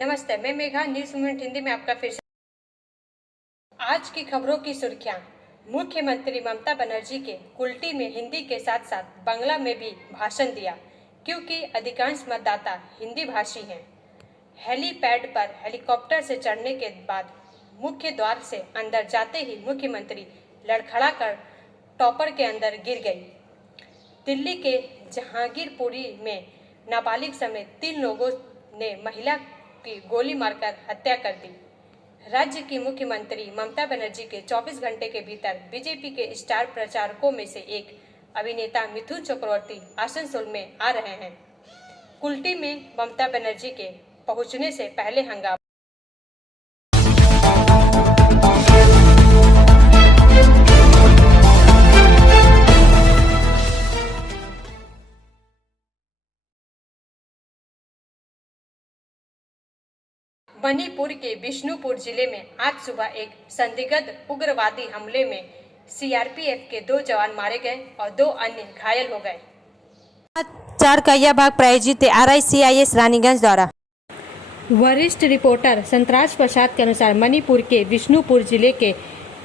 नमस्ते, मैं Megha news movement Hindi में आपका फिर से। आज की खबरों की सुर्खियां। मुख्यमंत्री ममता बनर्जी के कुल्टी में हिंदी के साथ साथ बांग्ला में भी भाषण दिया, क्योंकि अधिकांश मतदाता हिंदी भाषी हैं। हेलीपैड पर हेलीकॉप्टर से चढ़ने के बाद मुख्य द्वार से अंदर जाते ही मुख्यमंत्री लड़खड़ाकर टॉपर के अंदर गिर गई। दिल्ली के जहांगीरपुरी में नाबालिग समेत 3 लोगों ने महिला की गोली मारकर हत्या कर दी। राज्य की मुख्यमंत्री ममता बनर्जी के 24 घंटे के भीतर बीजेपी के स्टार प्रचारकों में से एक अभिनेता मिथुन चक्रवर्ती आसनसोल में आ रहे हैं। कुल्टी में ममता बनर्जी के पहुंचने से पहले हंगामा। मणिपुर के बिष्णुपुर जिले में आज सुबह एक संदिग्ध उग्रवादी हमले में सीआरपीएफ के 2 जवान मारे गए और 2 अन्य घायल हो गए। 4 का यह भाग प्रायोजित RICIS रानीगंज द्वारा। वरिष्ठ रिपोर्टर संतराज प्रसाद के अनुसार मणिपुर के बिष्णुपुर जिले के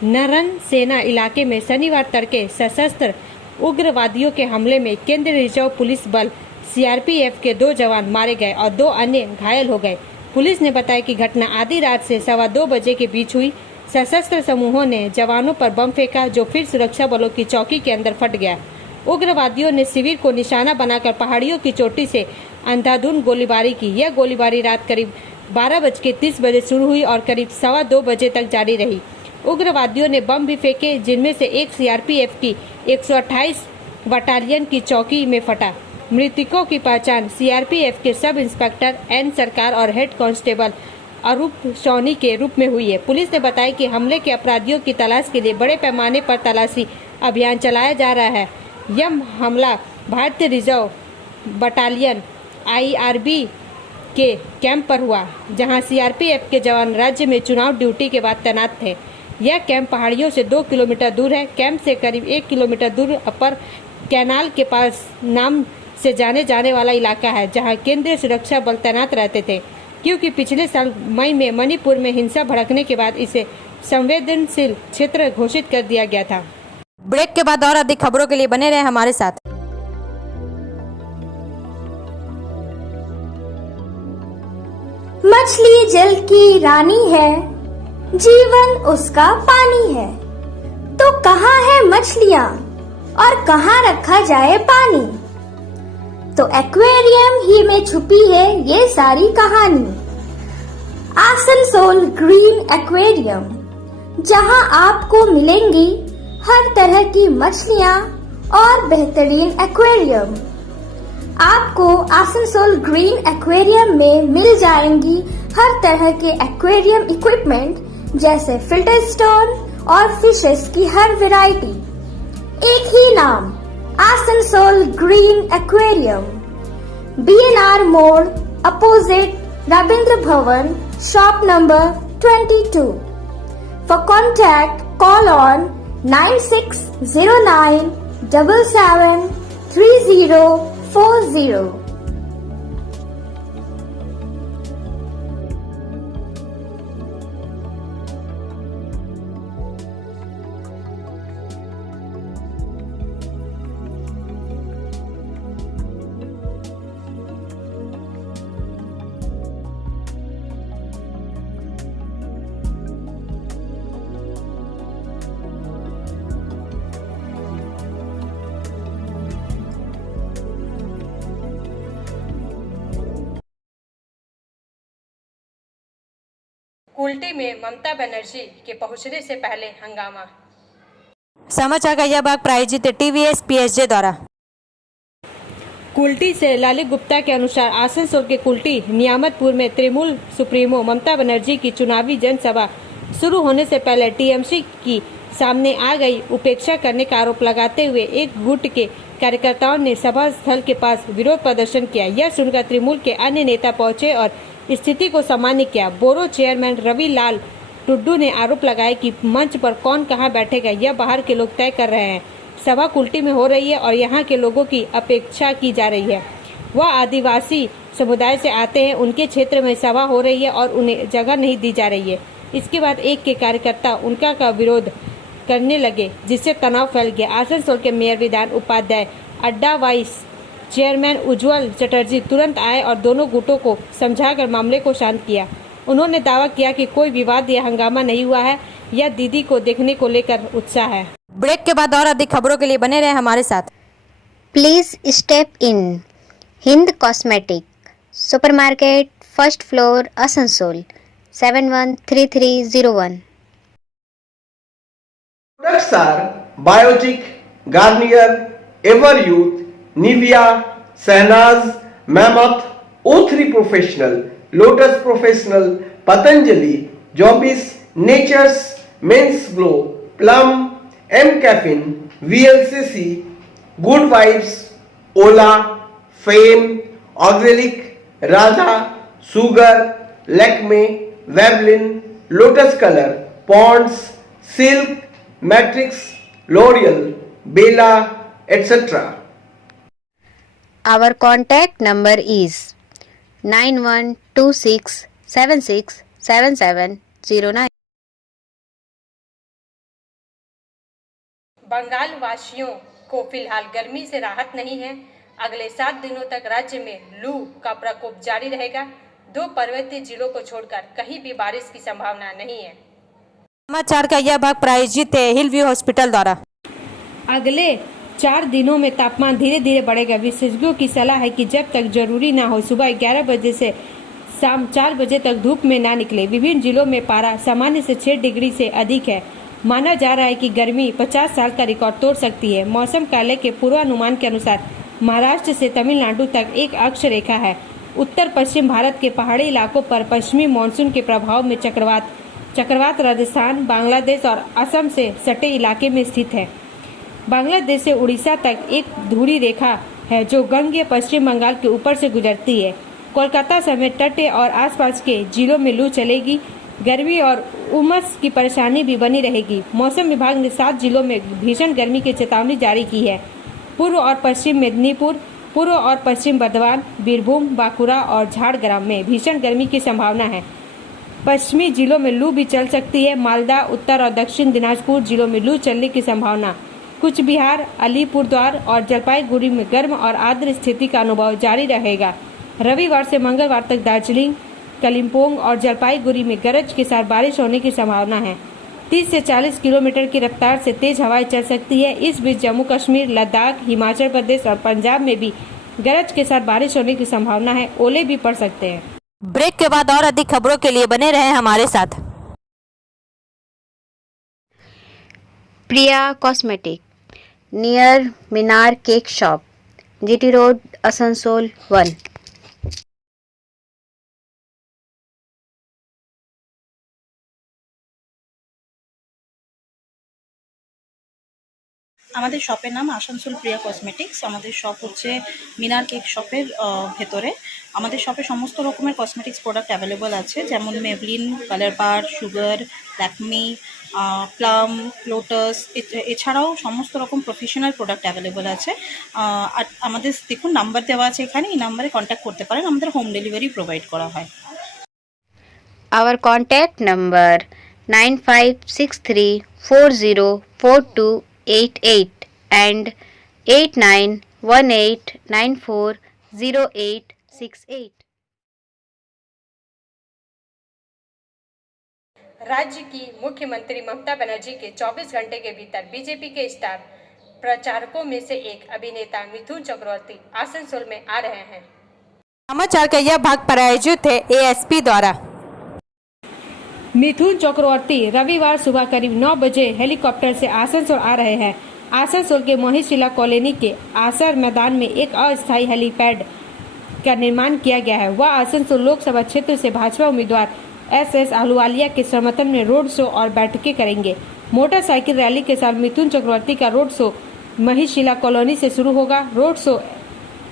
नरन सेना इलाके में शनिवार तड़के सशस्त्र उग्रवादियों के हमले में केंद्रीय रिजर्व पुलिस बल सीआरपीएफ के 2 जवान मारे गए और 2 अन्य घायल हो गए। पुलिस ने बताया कि घटना आधी रात से 2:15 बजे के बीच हुई। सशस्त्र समूहों ने जवानों पर बम फेंका, जो फिर सुरक्षा बलों की चौकी के अंदर फट गया। उग्रवादियों ने शिविर को निशाना बनाकर पहाड़ियों की चोटी से अंधाधुंध गोलीबारी की। यह गोलीबारी रात करीब 12:30 बजे शुरू हुई और करीब 2:15 बजे तक जारी रही। उग्रवादियों ने बम भी फेंके, जिनमें से एक सीआरपीएफ की 128 बटालियन की चौकी में फटा। मृतकों की पहचान सीआरपीएफ के सब इंस्पेक्टर एन सरकार और हेड कांस्टेबल अरूप सोनी के रूप में हुई है। पुलिस ने बताया कि हमले के अपराधियों की तलाश के लिए बड़े पैमाने पर तलाशी अभियान चलाया जा रहा है। यह हमला भारतीय रिजर्व बटालियन IRB के कैंप पर हुआ, जहां सीआरपीएफ के जवान राज्य में चुनाव ड्यूटी के बाद तैनात थे। यह कैंप पहाड़ियों से 2 किलोमीटर दूर है। कैंप से करीब 1 किलोमीटर दूर अपर कैनाल के पास नाम से जाने वाला इलाका है, जहां केंद्रीय सुरक्षा बल तैनात रहते थे, क्योंकि पिछले साल मई में मणिपुर में हिंसा भड़कने के बाद इसे संवेदनशील क्षेत्र घोषित कर दिया गया था। ब्रेक के बाद और अधिक खबरों के लिए बने रहे हमारे साथ। मछली जल की रानी है, जीवन उसका पानी है। तो कहाँ है मछलियाँ और कहाँ रखा जाए पानी? तो एक्वेरियम ही में छुपी है ये सारी कहानी। आसनसोल ग्रीन एक्वेरियम, जहां आपको मिलेंगी हर तरह की मछलियां और बेहतरीन एक्वेरियम। आपको आसनसोल ग्रीन एक्वेरियम में मिल जाएंगी हर तरह के एक्वेरियम इक्विपमेंट, जैसे फिल्टर स्टोन और फिशेस की हर वैरायटी। एक ही नाम, आसनसोल ग्रीन एक्वेरियम, BNR मोड़, opposite Ravindra Bhavan, shop number 22। For contact, call on 9609 77 3040। Kulti में ममता बनर्जी के पहुंचने से पहले हंगामा। समाचार का यह भाग प्रायोजित TVS PSJ द्वारा। कुल्टी से ललित गुप्ता के अनुसार आसनसोल के कुल्टी नियामतपुर में तृणमूल सुप्रीमो ममता बनर्जी की चुनावी जनसभा शुरू होने से पहले TMC की सामने आ गई उपेक्षा करने का आरोप लगाते हुए एक गुट के कार्यकर्ताओं ने सभा स्थल के पास विरोध प्रदर्शन किया। यह सुनकर तृणमूल के अन्य नेता पहुंचे और स्थिति को सामान्य किया। बोरो चेयरमैन रवि लाल टुड्डू ने आरोप लगाया कि मंच पर कौन कहां बैठेगा यह बाहर के लोग तय कर रहे हैं। सभा कुल्टी में हो रही है और यहाँ के लोगों की अपेक्षा की जा रही है। वह आदिवासी समुदाय से आते हैं उनके क्षेत्र में सभा हो रही है और उन्हें जगह नहीं दी जा रही है। इसके बाद एक के कार्यकर्ता उनका का विरोध करने लगे, जिससे तनाव फैल गया। आसनसोल के मेयर विधान उपाध्याय अड्डा वाइस चेयरमैन उज्जवल चटर्जी तुरंत आए और दोनों गुटों को समझाकर मामले को शांत किया। उन्होंने दावा किया कि कोई विवाद या हंगामा नहीं हुआ है या दीदी को देखने को लेकर उत्साह है। ब्रेक के बाद और अधिक खबरों के लिए बने रहे हमारे साथ। Please step in Hind cosmetic supermarket first floor Asansol 713301। Products are Biotic, Garnier, Everyouth, Nivea, Sahnaz, Mammoth, O3 Professional, Lotus Professional, Patanjali, Jobis, Nature's, Men's Glow, Plum, M Caffeine, VLCC, Good Vibes, Ola, Fame, Auxilic, Radha, Sugar, Lakme, Veblen, Lotus Color, Ponds, Silk, Matrix, L'Oreal, Bella, etc. Our contact number is 9126767709। Bengal वासियों को फिलहाल गर्मी से राहत नहीं है। अगले 7 दिनों तक राज्य में लू का प्रकोप जारी रहेगा। 2 पर्वतीय जिलों को छोड़कर कहीं भी बारिश की संभावना नहीं है। समाचार का यह भाग प्रायोजित है हिल व्यू हॉस्पिटल द्वारा। अगले 4 दिनों में तापमान धीरे धीरे बढ़ेगा। विशेषज्ञों की सलाह है कि जब तक जरूरी ना हो सुबह 11 बजे से शाम 4 बजे तक धूप में ना निकले। विभिन्न जिलों में पारा सामान्य से 6 डिग्री से अधिक है। माना जा रहा है कि गर्मी 50 साल का रिकॉर्ड तोड़ सकती है। मौसम कार्यालय के पूर्वानुमान के अनुसार महाराष्ट्र से तमिलनाडु तक एक अक्ष रेखा है। उत्तर पश्चिम भारत के पहाड़ी इलाकों पर पश्चिमी मानसून के प्रभाव में चक्रवात राजस्थान, बांग्लादेश और असम से सटे इलाके में स्थित है। बांग्लादेश से उड़ीसा तक एक धुरी रेखा है जो गंगेय पश्चिम बंगाल के ऊपर से गुजरती है। कोलकाता समेत तटीय और आसपास के जिलों में लू चलेगी। गर्मी और उमस की परेशानी भी बनी रहेगी। मौसम विभाग ने 7 जिलों में भीषण गर्मी की चेतावनी जारी की है। पूर्व और पश्चिम मेदिनीपुर, पूर्व और पश्चिम बर्धमान, बीरभूम, बांकुड़ा और झारग्राम में भीषण गर्मी की संभावना है। पश्चिमी जिलों में लू भी चल सकती है। मालदा, उत्तर और दक्षिण दिनाजपुर जिलों में लू चलने की संभावना। कुछ बिहार, अलीपुरद्वार और जलपाईगुड़ी में गर्म और आर्द्र स्थिति का अनुभव जारी रहेगा। रविवार से मंगलवार तक दार्जिलिंग, कलिम्पोंग और जलपाईगुड़ी में गरज के साथ बारिश होने की संभावना है। 30 से 40 किलोमीटर की रफ्तार से तेज हवाएं चल सकती है। इस बीच जम्मू कश्मीर, लद्दाख, हिमाचल प्रदेश और पंजाब में भी गरज के साथ बारिश होने की संभावना है। ओले भी पड़ सकते हैं। ब्रेक के बाद और अधिक खबरों के लिए बने रहे हमारे साथ। Priya cosmetic near Minar cake shop, GT road, Asansol 1। আমাদের শপের নাম আসানসোল প্রিয়া কসমেটিক্স। আমাদের শপ হচ্ছে মিনার কেক শপের ভেতরে। আমাদের শপে সমস্ত রকমের কসমেটিক্স প্রোডাক্ট অ্যাভেলেবল আছে, যেমন মেভলিন, কালার বার, সুগার, ল্যাকমি, প্লাম, লোটাস, এছাড়াও সমস্ত রকম প্রফেশনাল প্রোডাক্ট অ্যাভেলেবল আছে। আর আমাদের দেখুন নাম্বার দেওয়া আছে এখানে, এই নাম্বারে কন্ট্যাক্ট করতে পারেন। আমাদের হোম ডেলিভারি প্রোভাইড করা হয়। Our contact number 9563404288 and 8918940868। राज्य की मुख्यमंत्री ममता बनर्जी के 24 घंटे के भीतर बीजेपी के स्टार प्रचारकों में से एक अभिनेता मिथुन चक्रवर्ती आसनसोल में आ रहे हैं। समाचार का यह भाग प्रायोजित है एएसपी द्वारा। मिथुन चक्रवर्ती रविवार सुबह करीब 9 बजे हेलीकॉप्टर से आसनसोल आ रहे हैं। आसनसोल के महिशिला कॉलोनी के आसर मैदान में एक अस्थायी हेलीपैड का निर्माण किया गया है। वह आसनसोल लोकसभा क्षेत्र से भाजपा उम्मीदवार एसएस आहलूवालिया के समर्थन में रोड शो और बैठकें करेंगे। मोटरसाइकिल रैली के साथ मिथुन चक्रवर्ती का रोड शो महिशिला कॉलोनी से शुरू होगा। रोड शो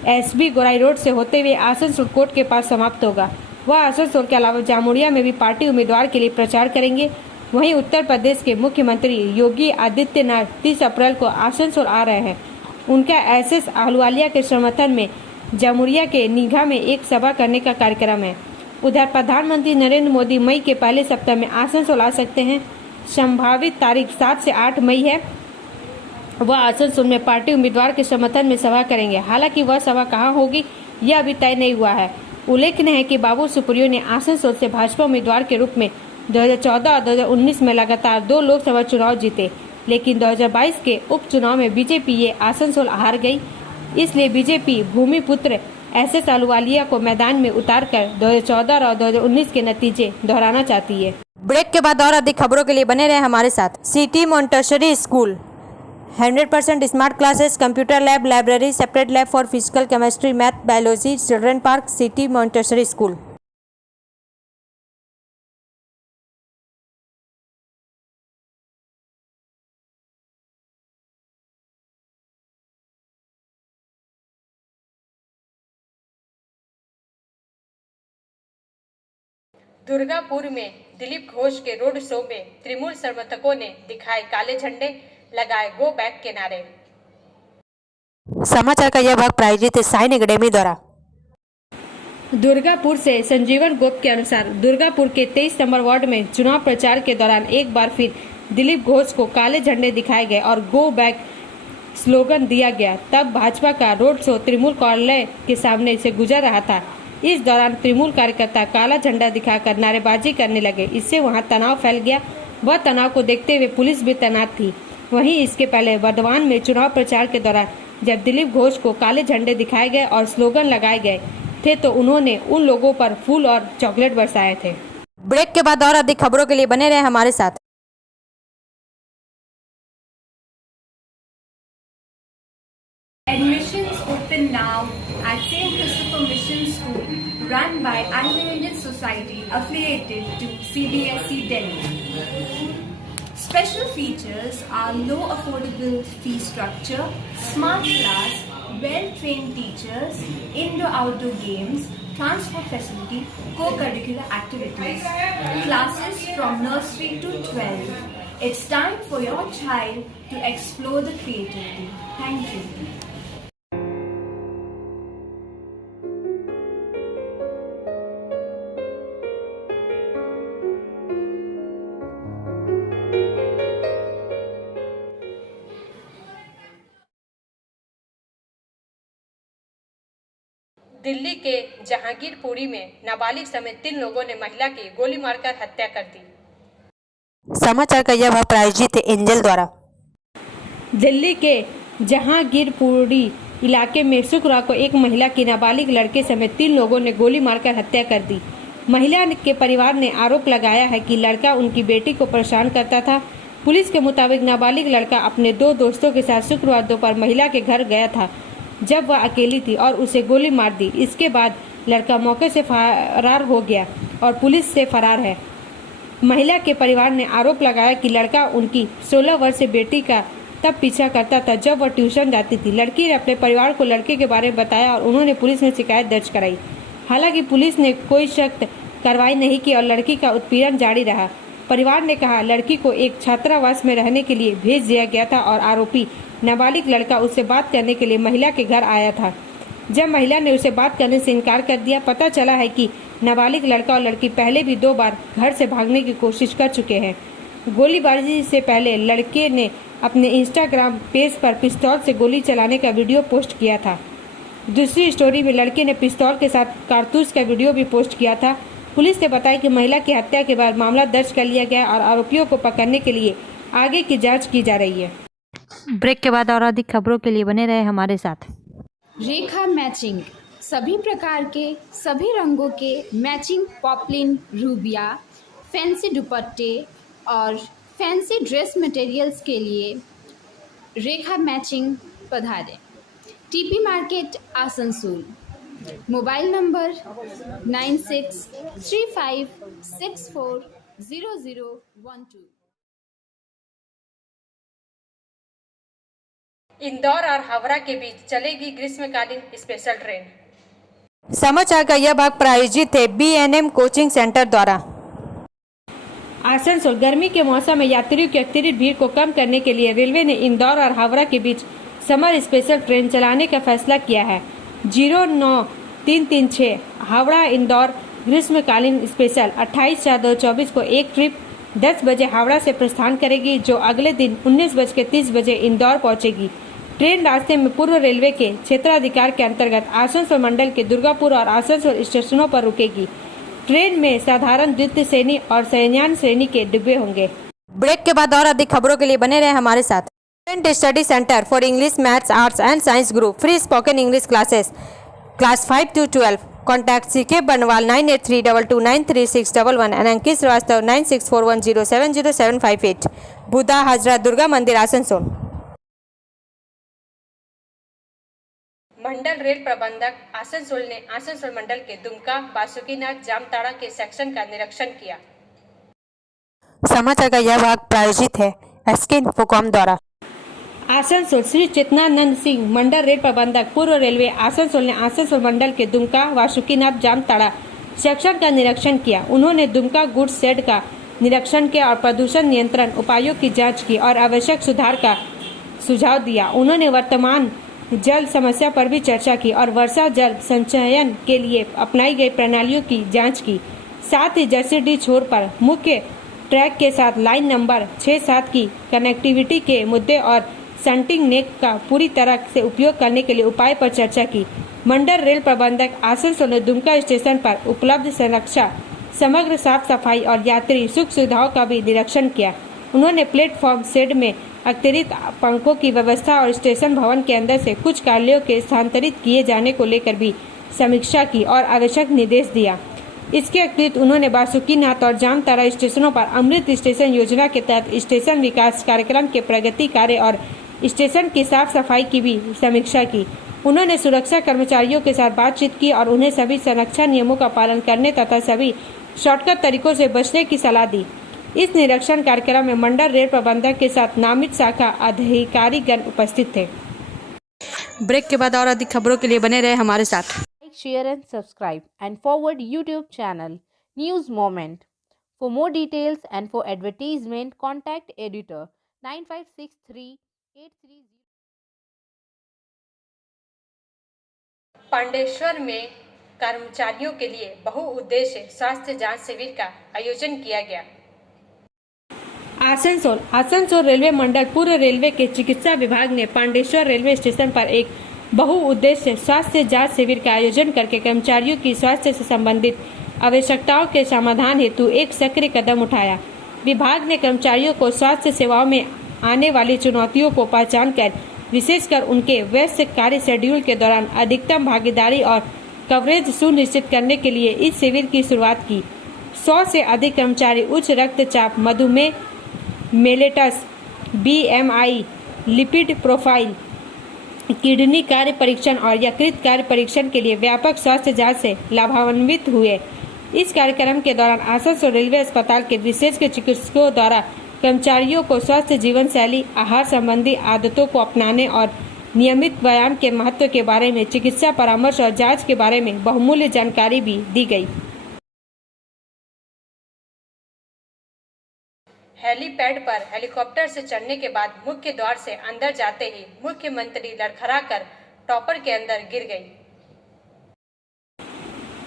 एसबी गोराई रोड से होते हुए आसनसोल कोर्ट के पास समाप्त होगा। वह आसनसोल के अलावा जामुड़िया में भी पार्टी उम्मीदवार के लिए प्रचार करेंगे। वहीं उत्तर प्रदेश के मुख्यमंत्री योगी आदित्यनाथ 30 अप्रैल को आसनसोल आ रहे हैं। उनका एसएस आहलूवालिया के समर्थन में जमुरिया के नीघा में एक सभा करने का कार्यक्रम है। उधर प्रधानमंत्री नरेंद्र मोदी मई के पहले सप्ताह में आसनसोल आ सकते हैं। संभावित तारीख 7 से 8 मई है। वह आसनसोल में पार्टी उम्मीदवार के समर्थन में सभा करेंगे। हालांकि वह सभा कहां होगी यह अभी तय नहीं हुआ है। उल्लेखनीय है कि बाबू सुप्रियो ने आसनसोल से भाजपा उम्मीदवार के रूप में 2014 और 2019 में लगातार 2 लोकसभा चुनाव जीते, लेकिन 2022 के उपचुनाव में बीजेपी ये आसनसोल हार गई। इसलिए बीजेपी भूमिपुत्र एसएस अहलुवालिया को मैदान में उतारकर 2014 और 2019 के नतीजे दोहराना चाहती है। ब्रेक के बाद और अधिक खबरों के लिए बने रहे हमारे साथ। City Montessori school 100% smart classes, computer lab, library, separate lab for physical, chemistry, math, biology, children park, city Montessori school. Durgapur में दिलीप घोष के रोड शो में तृणमूल समर्थकों ने दिखाए काले झंडे, लगाए गो बैक के नारे। समाचार का यह भाग प्रायोजित है साइन एकेडमी द्वारा। दुर्गापुर से संजीवन गोप के अनुसार दुर्गापुर के 23 नंबर वार्ड में चुनाव प्रचार के दौरान एक बार फिर दिलीप घोष को काले झंडे दिखाए गए और गो बैक स्लोगन दिया गया। तब भाजपा का रोड शो तृणमूल कार्यालय के सामने से गुजर रहा था। इस दौरान तृणमूल कार्यकर्ता काला झंडा दिखाकर नारेबाजी करने लगे। इससे वहां तनाव फैल गया। वह तनाव को देखते हुए पुलिस भी तैनात थी। वहीं इसके पहले बर्धमान में चुनाव प्रचार के दौरान जब दिलीप घोष को काले झंडे दिखाए गए और स्लोगन लगाए गए थे तो उन्होंने उन लोगों पर फूल और चॉकलेट बरसाए थे। ब्रेक के बाद और अधिक खबरों के लिए बने रहे हमारे साथ। Admissions open now at St. Christopher Mission School, run by Anglo-Indian Society affiliated to CBSE Delhi. Special features are low affordable fee structure, smart class, well-trained teachers, indoor-outdoor games, transport facility, co-curricular activities, classes from nursery to 12. It's time for your child to explore the creativity. Thank you. Delhi के जहांगीरपुरी में नाबालिग समेत 3 लोगों ने महिला की गोली मारकर हत्या कर दी। समाचार का यह भाग प्रायोजित है एंजल द्वारा। दिल्ली के जहांगीरपुरी इलाके में शुक्रवार को एक महिला की नाबालिग लड़के समेत 3 लोगों ने गोली मारकर हत्या कर दी। महिला के परिवार ने आरोप लगाया है कि लड़का उनकी बेटी को परेशान करता था। पुलिस के मुताबिक नाबालिग लड़का अपने 2 दोस्तों के साथ शुक्रवार दोपहर महिला के घर गया था जब वह अकेली थी और उसे गोली मार दी। इसके बाद लड़का मौके से फरार हो गया और पुलिस से फरार है। महिला के परिवार ने आरोप लगाया कि लड़का उनकी 16 वर्षीय बेटी का तब पीछा करता था जब वह ट्यूशन जाती थी। लड़की ने अपने परिवार को लड़के के बारे में बताया और उन्होंने पुलिस में शिकायत दर्ज कराई। हालांकि पुलिस ने कोई सख्त कार्रवाई नहीं की और लड़की का उत्पीड़न जारी रहा। परिवार ने कहा लड़की को एक छात्रावास में रहने के लिए भेज दिया गया था और आरोपी नाबालिग लड़का उससे बात करने के लिए महिला के घर आया था। जब महिला ने उसे बात करने से इनकार कर दिया, पता चला है कि नाबालिग लड़का और लड़की पहले भी 2 बार घर से भागने की कोशिश कर चुके हैं। गोलीबारी से पहले लड़के ने अपने इंस्टाग्राम पेज पर पिस्तौल से गोली चलाने का वीडियो पोस्ट किया था। दूसरी स्टोरी में लड़के ने पिस्तौल के साथ कारतूस का वीडियो भी पोस्ट किया था। पुलिस ने बताया कि महिला की हत्या के बाद मामला दर्ज कर लिया गया और आरोपियों को पकड़ने के लिए आगे की जांच की जा रही है। ब्रेक के बाद और अधिक खबरों के लिए बने रहे हमारे साथ। रेखा मैचिंग, सभी प्रकार के सभी रंगों के मैचिंग पॉपलिन, रूबिया, फैंसी दुपट्टे और फैंसी ड्रेस मटेरियल्स के लिए रेखा matching पधारें। TP market Asansol. Mobile number 9635640012। Indore और हावड़ा के बीच चलेगी ग्रीष्मकालीन स्पेशल ट्रेन। समाचार का यह भाग प्रायोजित है BNM कोचिंग सेंटर द्वारा। आसनसोल गर्मी के मौसम में यात्रियों की अतिरिक्त भीड़ को कम करने के लिए रेलवे ने इंदौर और हावड़ा के बीच समर स्पेशल ट्रेन चलाने का फैसला किया है। 09336 हावड़ा इंदौर ग्रीष्मकालीन स्पेशल 28/4/2024 को एक ट्रिप 10 बजे हावड़ा से प्रस्थान करेगी, जो अगले दिन 19:30 इंदौर पहुंचेगी। ट्रेन रास्ते में पूर्व रेलवे के क्षेत्राधिकार के अंतर्गत आसनसोल मंडल के दुर्गापुर और आसनसोल स्टेशनों पर रुकेगी। ट्रेन में साधारण, द्वितीय श्रेणी और शयनयान श्रेणी के डिब्बे होंगे। ब्रेक के बाद और अधिक खबरों के लिए बने रहे हमारे साथ। Student study centre for English, maths, arts and science group, free spoken English classes, class 5 to 12। Contact CK Banwal 9832293611 and अंकित श्रीवास्तव 9641070758। बुधा हजरत दुर्गा मंदिर, आसनसोल। मंडल रेल प्रबंधक आसनसोल ने आसनसोल मंडल के दुमका, बासुकीनाथ, जामताड़ा के सेक्शन का निरीक्षण किया। समाचार का यह भाग प्रायोजित है एसके इन्फोकॉम द्वारा। आसनसोल श्री चेतनानंद सिंह मंडल रेल प्रबंधक पूर्व रेलवे आसनसोल ने आसनसोल मंडल के दुमका, वासुकीनाथ, जामताड़ा सेक्शन का निरीक्षण किया। उन्होंने दुमका गुड्स शेड का निरीक्षण किया और प्रदूषण नियंत्रण उपायों की जांच की और आवश्यक सुधार का सुझाव दिया। उन्होंने वर्तमान जल समस्या पर भी चर्चा की और वर्षा जल संचयन के लिए अपनाई गई प्रणालियों की जांच की। साथ ही जसीडीह छोर पर मुख्य ट्रैक के साथ लाइन नंबर 6-7 की कनेक्टिविटी के मुद्दे और संटिंग नेक का पूरी तरह से उपयोग करने के लिए उपाय पर चर्चा की। मंडल रेल प्रबंधक आसनसोल ने दुमका स्टेशन पर उपलब्ध संरक्षा, समग्र साफ सफाई और यात्री सुख सुविधाओं का भी निरीक्षण किया। उन्होंने प्लेटफॉर्म शेड में अतिरिक्त पंखों की व्यवस्था और स्टेशन भवन के अंदर से कुछ कार्यों के स्थानांतरित किए जाने को लेकर भी समीक्षा की और आवश्यक निर्देश दिया। इसके अतिरिक्त उन्होंने बासुकीनाथ और जामताड़ा स्टेशनों पर अमृत स्टेशन योजना के तहत स्टेशन विकास कार्यक्रम के प्रगति कार्य और स्टेशन की साफ सफाई की भी समीक्षा की। उन्होंने सुरक्षा कर्मचारियों के साथ बातचीत की और उन्हें सभी संरक्षा नियमों का पालन करने तथा सभी शॉर्टकट तरीकों से बचने की सलाह दी। इस निरीक्षण कार्यक्रम में मंडल रेल प्रबंधक के साथ नामित शाखा अधिकारीगण उपस्थित थे। ब्रेक के बाद और अधिक खबरों के लिए बने रहे हमारे साथ। Like, share and subscribe and forward YouTube channel News Moment. For more details and for advertisement, contact editor 956383. Pandeshwar में कर्मचारियों के लिए बहुउद्देश्य स्वास्थ्य जांच शिविर का आयोजन किया गया। आसनसोल रेलवे मंडल पूर्व रेलवे के चिकित्सा विभाग ने पांडेश्वर रेलवे स्टेशन पर एक बहुउद्देश्य स्वास्थ्य जांच शिविर का आयोजन करके कर्मचारियों की स्वास्थ्य से संबंधित आवश्यकताओं के समाधान हेतु एक सक्रिय कदम उठाया। विभाग ने कर्मचारियों को स्वास्थ्य सेवाओं में आने वाली चुनौतियों को पहचान कर विशेषकर उनके व्यस्त कार्य शेड्यूल के दौरान अधिकतम भागीदारी और कवरेज सुनिश्चित करने के लिए इस शिविर की शुरुआत की। 100 से अधिक कर्मचारी उच्च रक्तचाप, मधुमेह, mellitus, BMI, lipid profile, kidney कार्य परीक्षण और यकृत कार्य परीक्षण के लिए व्यापक स्वास्थ्य जांच से लाभान्वित हुए। इस कार्यक्रम के दौरान आसनसोल रेलवे अस्पताल के विशेषज्ञ चिकित्सकों द्वारा कर्मचारियों को स्वस्थ जीवन शैली, आहार संबंधी आदतों को अपनाने और नियमित व्यायाम के महत्व के बारे में चिकित्सा परामर्श और जांच के बारे में बहुमूल्य जानकारी भी दी गई। हेलीपैड पर हेलीकॉप्टर से चढ़ने के बाद मुख्य द्वार से अंदर जाते ही मुख्यमंत्री लड़खड़ाकर टॉपर के अंदर गिर गई।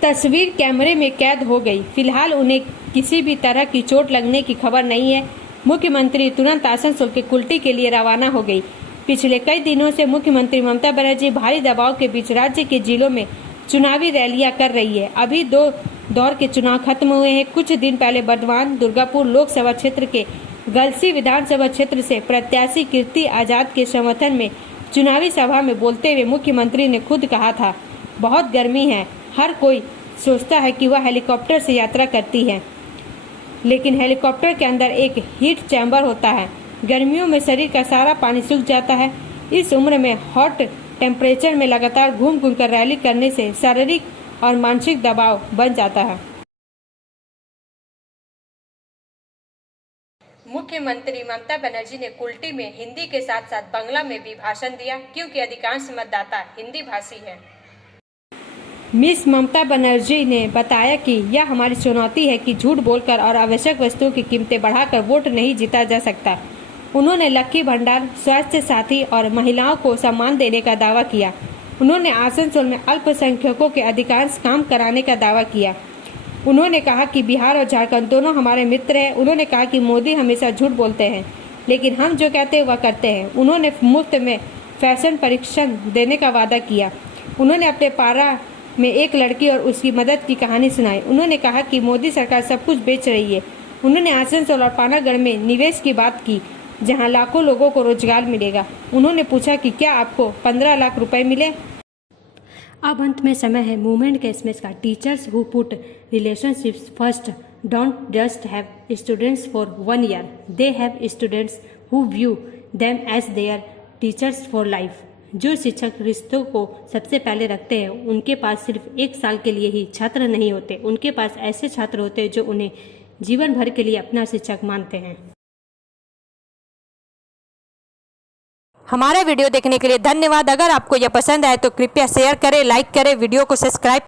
तस्वीर कैमरे में कैद हो गई। फिलहाल उन्हें किसी भी तरह की चोट लगने की खबर नहीं है। मुख्यमंत्री तुरंत आसनसोल के कुल्टी के लिए रवाना हो गई। पिछले कई दिनों से मुख्यमंत्री ममता बनर्जी भारी दबाव के बीच राज्य के जिलों में चुनावी रैलियां कर रही है। अभी 2 दौर के चुनाव खत्म हुए हैं। कुछ दिन पहले बर्धमान दुर्गापुर लोकसभा क्षेत्र के गलसी विधानसभा क्षेत्र से प्रत्याशी कीर्ति आजाद के समर्थन में चुनावी सभा में बोलते हुए मुख्यमंत्री ने खुद कहा था, बहुत गर्मी है, हर कोई सोचता है कि वह हेलीकॉप्टर से यात्रा करती है, लेकिन हेलीकॉप्टर के अंदर एक हीट चैम्बर होता है। गर्मियों में शरीर का सारा पानी सूख जाता है। इस उम्र में हॉट टेम्परेचर में लगातार घूम घूम कर रैली करने से शारीरिक और मानसिक दबाव बन जाता है। मुख्यमंत्री ममता बनर्जी ने कुल्टी में हिंदी के साथ साथ बांग्ला में भी भाषण दिया, क्योंकि अधिकांश मतदाता हिंदी भाषी हैं। मिस ममता बनर्जी ने बताया कि यह हमारी चुनौती है कि झूठ बोलकर और आवश्यक वस्तुओं की कीमतें बढ़ाकर वोट नहीं जीता जा सकता। उन्होंने लक्की भंडार, स्वास्थ्य साथी और महिलाओं को सम्मान देने का दावा किया। उन्होंने आसनसोल में अल्पसंख्यकों के अधिकांश काम कराने का दावा किया। उन्होंने कहा कि बिहार और झारखंड दोनों हमारे मित्र हैं। उन्होंने कहा कि मोदी हमेशा झूठ बोलते हैं, लेकिन हम जो कहते हैं वह करते हैं। उन्होंने मुफ्त में फैशन परीक्षण देने का वादा किया। उन्होंने अपने पारा में एक लड़की और उसकी मदद की कहानी सुनाई। उन्होंने कहा कि मोदी सरकार सब कुछ बेच रही है। उन्होंने आसनसोल और पानागढ़ में निवेश की बात की, जहां लाखों लोगों को रोजगार मिलेगा। उन्होंने पूछा कि क्या आपको 15 लाख रुपए मिले। अब अंत में समय है मूवमेंट के एसएमएस का। Teachers who put relationships first don't just have students for 1 year, they have students who view them as their teachers for life. जो शिक्षक रिश्तों को सबसे पहले रखते हैं, उनके पास सिर्फ 1 साल के लिए ही छात्र नहीं होते, उनके पास ऐसे छात्र होते हैं जो उन्हें जीवन भर के लिए अपना शिक्षक मानते हैं। हमारा वीडियो देखने के लिए धन्यवाद। अगर आपको यह पसंद आए तो कृपया शेयर करें, लाइक करें, वीडियो को सब्सक्राइब